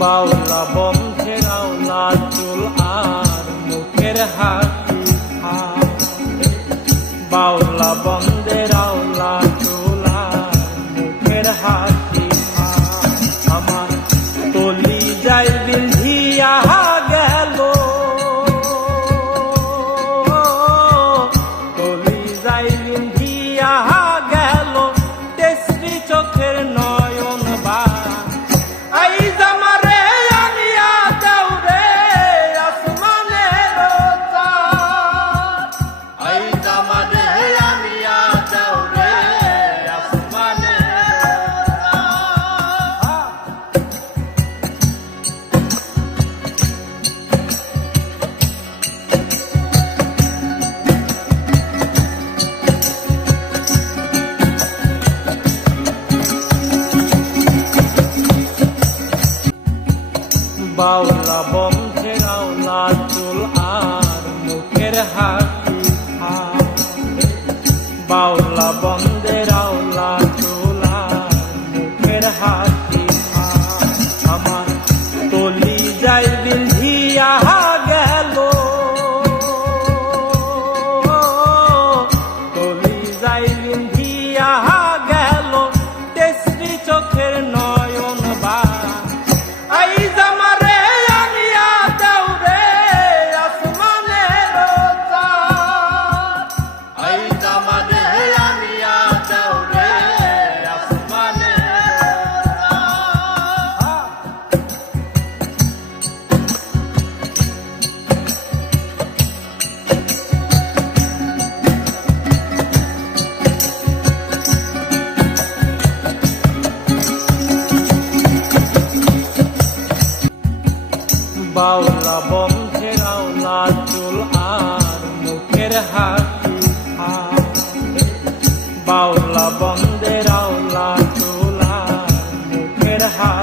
বাউলা বন্ধের আওলা চুল আর মুখের হাসি বাউলা বন্ধের আওলা চুল আর মুখের হাসি আমার তলি যাই বিন্ধিয়া গেল তলি যাই বিন্ধিয়া গেল তেসরি চোখের নয়ন বা আই জামারে আনিয়া দাও রে আসমানের চাঁদ আই জামারে আনিয়া দাও রে আসমানের বাউলা বন্ধের আওলা চুল আর মুখের হাসি বাউলা বন্ধের আওলা চুল আর মুখের হাসি আমার তলি যাই বিন্ধিয়া গেল তলি যাই বিন্ধিয়া গেল তেসরি চোখের নয়ন বা আই জামারে আনিয়া দাও রে আসমানের চাঁদ আই জামারে আনিয়া দাও রে আসমানের বাউলা বন্ধের আওলা চুল আর মুখের হাসি বাউলা বন্ধের আওলা চুল আর মুখের হাসি